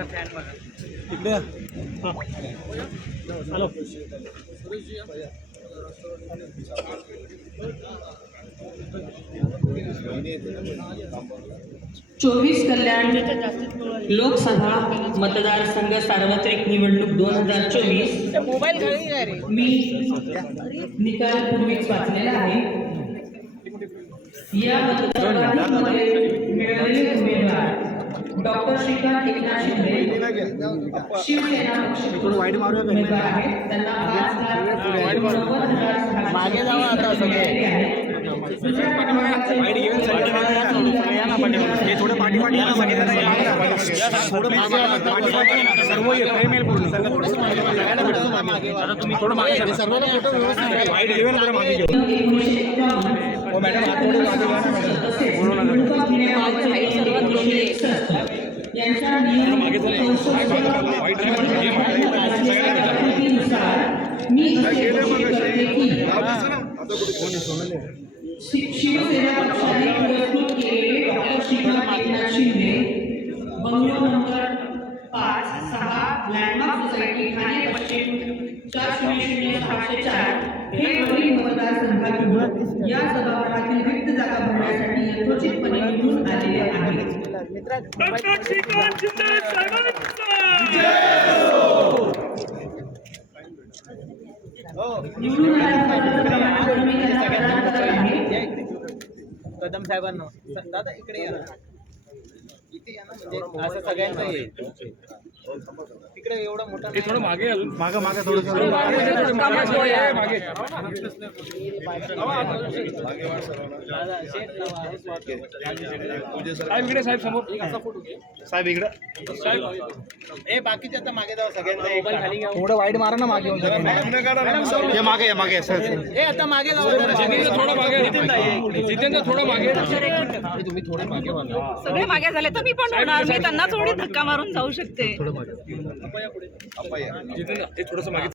इकडे हॅलो 24 कल्याण लोकसभा मतदारसंघ सार्वत्रिक निवडणूक 2024 मी निकाल पूर्वीच वाचलेला आहे। या मतदारसंघामध्ये मिळालेले उमेदवार डॉक्टर श्रीकांत एकनाथ शिंदे शिवसेना उमेदवार आहेत। त्यांना 5,90,000 मागे जावा आता सगळे हे थोडं पाठीपाठी सर्व प्रेमेल पूर्ण तुम्ही थोडं मागे सर्वांना फोटो व्यवस्थित वाईट घेऊन जरा मागे घेऊ हो मॅडम हात थोडे मागे घ्या ना मॅडम बोलू नका यांच्या नियम मी शिवसेना पक्षाने पुरस्कृत केलेले doctor Shrikant Eknath Shinde bungalow number 5-6 landmark society Thane पश्चिम 400604 हे वरील मतदारसंघातून या सभागृहातील रिक्त जागा भरण्यासाठी यथोचितपणे निवडून आलेले आहेत। डॉक्टर श्रीकांत शिंदे साहेबांचा निवडून आलेल्या कदम साहेबांना दादा इकडे या इथे या ना म्हणजे असं सगळ्यांचं येईल तिकडे एवढा मोठा थोडं मागे अजून मागे थोडं मागे इकडे साहेब समोर साहेब इकडे ए बाकीचे आता मागे जाऊ सगळ्यांचा थोडं वाईट मारा ना मागे मागे ए आता मागे जाऊ थोडं मागे जितेंद्र थोडं मागे तुम्ही थोडे मागे सगळे मागे झाले तर मी पण होणार, मी त्यांना थोडी धक्का मारून जाऊ शकते। जितेंद्र थोडंसं मागे